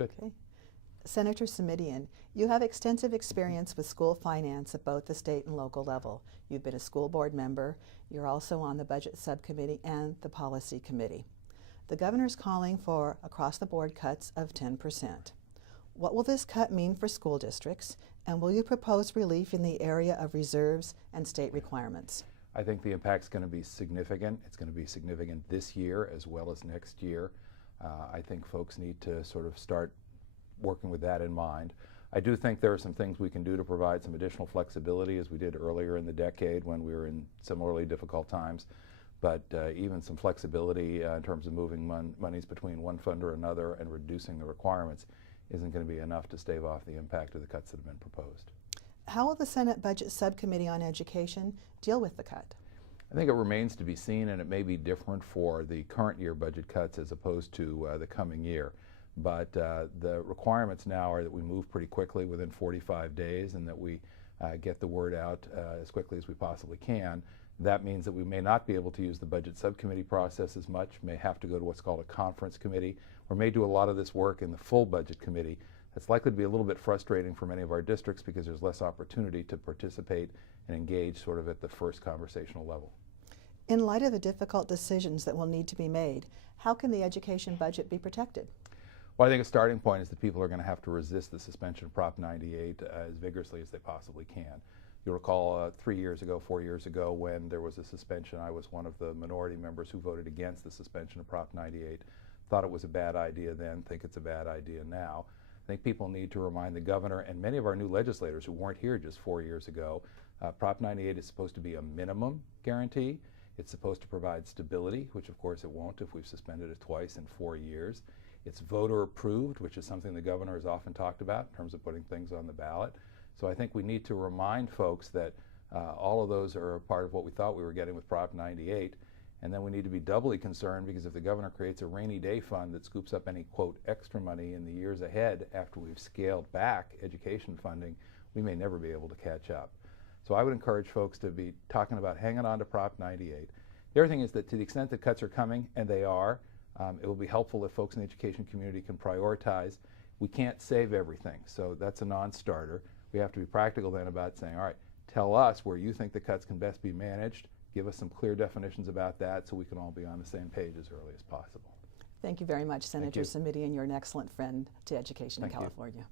Good. Okay. Senator Simitian, you have extensive experience with school finance at both the state and local level. You've been a school board member. You're also on the budget subcommittee and the policy committee. The governor's calling for across-the-board cuts of 10%. What will this cut mean for school districts, and will you propose relief in the area of reserves and state requirements? I think the impact's going to be significant. It's going to be significant this year as well as next year. I think folks need to sort of start working with that in mind. I do think there are some things we can do to provide some additional flexibility, as we did earlier in the decade when we were in similarly difficult times. But even some flexibility in terms of moving monies between one fund or another and reducing the requirements isn't going to be enough to stave off the impact of the cuts that have been proposed. How will the Senate Budget Subcommittee on Education deal with the cut? I think it remains to be seen, and it may be different for the current year budget cuts as opposed to the coming year. But the requirements now are that we move pretty quickly within 45 days and that we get the word out as quickly as we possibly can. That means that we may not be able to use the budget subcommittee process as much, may have to go to what's called a conference committee, or may do a lot of this work in the full budget committee. That's likely to be a little bit frustrating for many of our districts because there's less opportunity to participate and engage sort of at the first conversational level. In light of the difficult decisions that will need to be made, how can the education budget be protected? Well, I think a starting point is that people are going to have to resist the suspension of Prop 98 as vigorously as they possibly can. You'll recall 4 years ago, when there was a suspension, I was one of the minority members who voted against the suspension of Prop 98. Thought it was a bad idea then, think it's a bad idea now. I think people need to remind the governor and many of our new legislators who weren't here just 4 years ago, Prop 98 is supposed to be a minimum guarantee. It's supposed to provide stability, which of course it won't if we've suspended it twice in 4 years. It's voter approved, which is something the governor has often talked about in terms of putting things on the ballot. So I think we need to remind folks that all of those are a part of what we thought we were getting with Prop 98. And then we need to be doubly concerned because if the governor creates a rainy day fund that scoops up any, quote, extra money in the years ahead after we've scaled back education funding, we may never be able to catch up. So I would encourage folks to be talking about hanging on to Prop 98. The other thing is that to the extent that cuts are coming, and they are, it will be helpful if folks in the education community can prioritize. We can't save everything, so that's a non-starter. We have to be practical then about saying, all right, tell us where you think the cuts can best be managed. Give us some clear definitions about that so we can all be on the same page as early as possible. Thank you very much, Senator Simitian. You're an excellent friend to education in California.